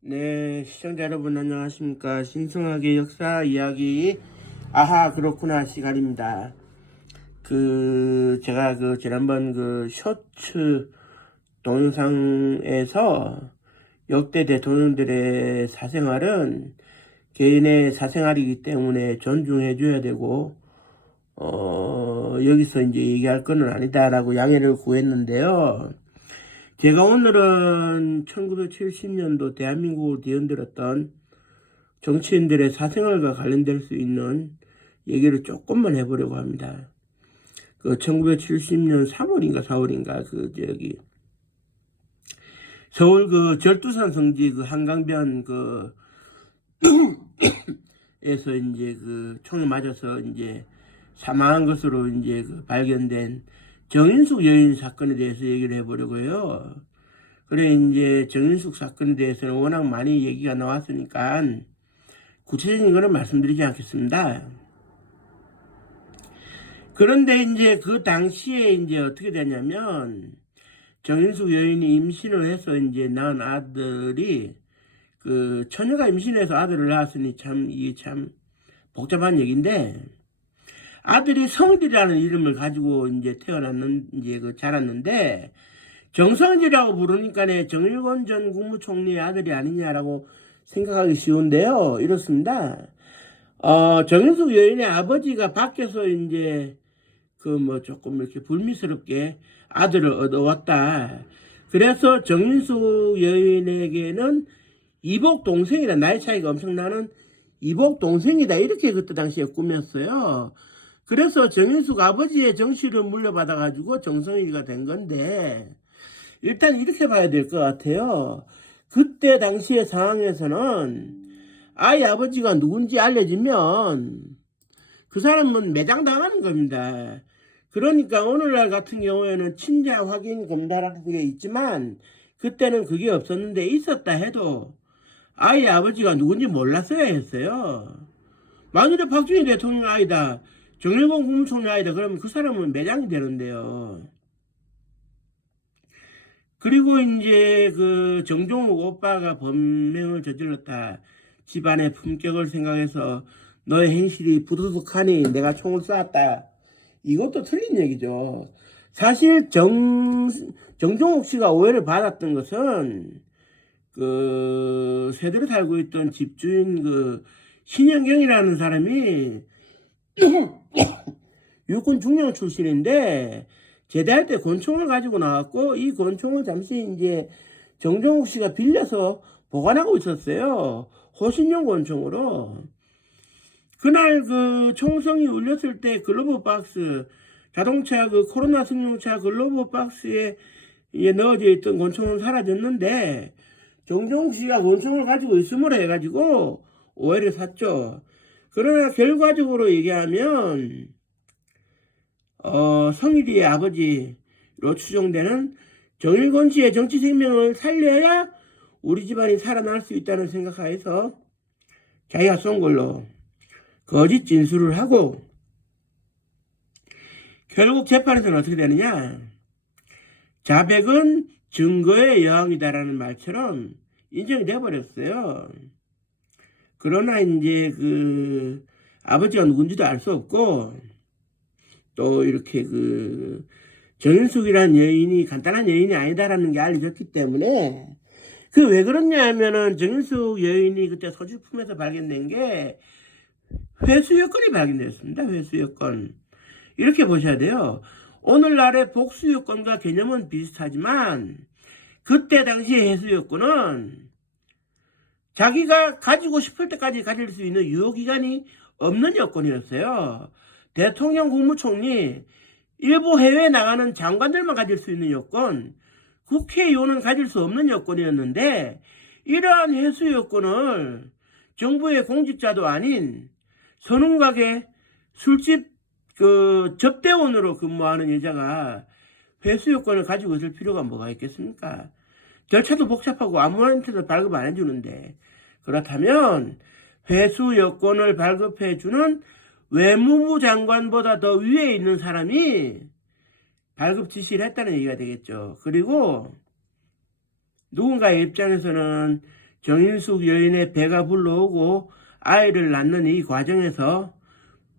네, 시청자 여러분 안녕하십니까. 신성하게 역사 이야기 아하 그렇구나 시간입니다. 제가 지난번 쇼츠 동영상에서 역대 대통령들의 사생활은 개인의 사생활이기 때문에 존중해줘야 되고 여기서 이제 얘기할 거는 아니다라고 양해를 구했는데요. 제가 오늘은 1970년도 대한민국을 뒤흔들었던 정치인들의 사생활과 관련될 수 있는 얘기를 조금만 해보려고 합니다. 1970년 3월인가 4월인가 서울 절두산 성지 한강변 에서 이제 총에 맞아서 이제 사망한 것으로 이제 발견된 정인숙 여인 사건에 대해서 얘기를 해보려고요. 그래 이제 정인숙 사건에 대해서는 워낙 많이 얘기가 나왔으니까 구체적인 거는 말씀드리지 않겠습니다. 그런데 이제 그 당시에 이제 어떻게 되냐면 정인숙 여인이 임신을 해서 이제 낳은 아들이 처녀가 임신해서 아들을 낳았으니 이게 참 복잡한 얘기인데, 아들이 성일이라는 이름을 가지고 이제 자랐는데, 정성일이라고 부르니까 정일권 전 국무총리의 아들이 아니냐라고 생각하기 쉬운데요. 이렇습니다. 정인숙 여인의 아버지가 밖에서 이제 조금 이렇게 불미스럽게 아들을 얻어왔다. 그래서 정인숙 여인에게는 이복 동생이다. 나이 차이가 엄청 나는 이복 동생이다. 이렇게 그때 당시에 꾸몄어요. 그래서 정인숙 아버지의 정씨를 물려받아가지고 정성일이가 된 건데, 일단 이렇게 봐야 될 것 같아요. 그때 당시의 상황에서는 아이 아버지가 누군지 알려지면 그 사람은 매장당하는 겁니다. 그러니까 오늘날 같은 경우에는 친자 확인 검사라는 게 있지만 그때는 그게 없었는데, 있었다 해도 아이 아버지가 누군지 몰랐어야 했어요. 만일에 박정희 대통령 아이다, 정일권 국무총리 아이다 그러면 그 사람은 매장이 되는데요. 그리고 이제 정종욱 오빠가 범행을 저질렀다, 집안의 품격을 생각해서 너의 행실이 부도덕하니 내가 총을 쏘았다, 이것도 틀린 얘기죠. 사실 정종욱 씨가 오해를 받았던 것은 세대로 살고 있던 집주인 신영경이라는 사람이 육군 중령 출신인데 제대할 때 권총을 가지고 나왔고, 이 권총을 잠시 이제 정종욱 씨가 빌려서 보관하고 있었어요. 호신용 권총으로. 그날 총성이 울렸을 때 글로브 박스, 자동차 코로나 승용차 글로브 박스에 넣어져 있던 권총은 사라졌는데, 정종욱 씨가 권총을 가지고 있음으로 해가지고 오해를 샀죠. 그러나 결과적으로 얘기하면 성일이의 아버지로 추정되는 정일권 씨의 정치 생명을 살려야 우리 집안이 살아날 수 있다는 생각하에서 자기가 쏜 걸로 거짓 진술을 하고, 결국 재판에서는 어떻게 되느냐, 자백은 증거의 여왕이다라는 말처럼 인정이 돼버렸어요. 그러나 이제 아버지가 누군지도 알 수 없고, 또 이렇게 정인숙이라는 여인이 간단한 여인이 아니다라는 게 알려졌기 때문에, 왜 그러냐 하면은 정인숙 여인이 그때 소지품에서 발견된 게 회수 여건이 발견됐습니다. 회수 여건. 이렇게 보셔야 돼요. 오늘날의 복수 여건과 개념은 비슷하지만 그때 당시의 회수 여건은 자기가 가지고 싶을 때까지 가질 수 있는 유효기간이 없는 여건이었어요. 대통령, 국무총리, 일부 해외에 나가는 장관들만 가질 수 있는 여건, 국회의원은 가질 수 없는 여건이었는데, 이러한 회수 여건을 정부의 공직자도 아닌 선흥각의 술집 접대원으로 근무하는 여자가 회수 여건을 가지고 있을 필요가 뭐가 있겠습니까? 절차도 복잡하고 아무한테도 발급 안 해주는데, 그렇다면 회수 여건을 발급해주는 외무부 장관보다 더 위에 있는 사람이 발급 지시를 했다는 얘기가 되겠죠. 그리고 누군가의 입장에서는 정인숙 여인의 배가 불러오고 아이를 낳는 이 과정에서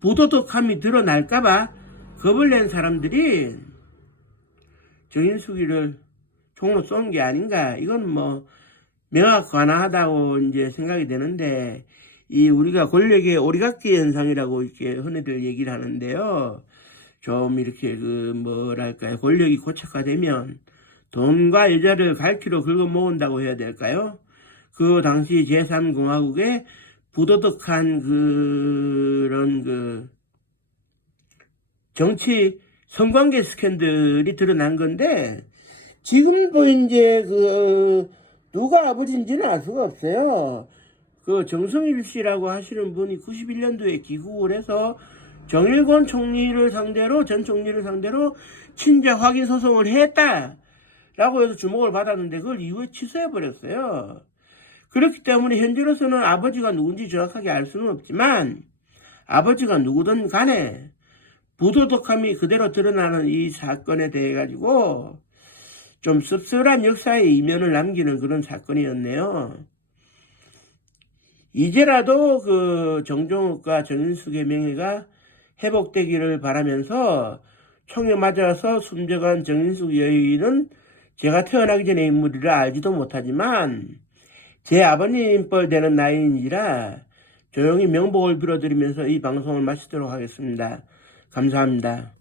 부도덕함이 드러날까봐 겁을 낸 사람들이 정인숙이를 총으로 쏜 게 아닌가. 이건 뭐 명확관하다고 이제 생각이 되는데, 이 우리가 권력의 오리갓기 현상이라고 이렇게 흔히들 얘기를 하는데요. 좀 이렇게 뭐랄까요, 권력이 고착화되면 돈과 여자를 갈퀴로 긁어 모은다고 해야 될까요? 그 당시 제3공화국의 부도덕한 그런 정치 성관계 스캔들이 드러난 건데, 지금도 이제 누가 아버지인지는 알 수가 없어요. 그 정성일 씨라고 하시는 분이 91년도에 귀국을 해서 정일권 총리를 상대로, 전 총리를 상대로 친자 확인 소송을 했다라고 해서 주목을 받았는데, 그걸 이후에 취소해버렸어요. 그렇기 때문에 현재로서는 아버지가 누군지 정확하게 알 수는 없지만, 아버지가 누구든 간에 부도덕함이 그대로 드러나는 이 사건에 대해 가지고 좀 씁쓸한 역사의 이면을 남기는 그런 사건이었네요. 이제라도 그 정종욱과 정인숙의 명예가 회복되기를 바라면서 총에 맞아서 숨져간 정인숙 여인은 제가 태어나기 전의 인물이라 알지도 못하지만 제 아버님 뻘 되는 나이인지라 조용히 명복을 빌어드리면서 이 방송을 마치도록 하겠습니다. 감사합니다.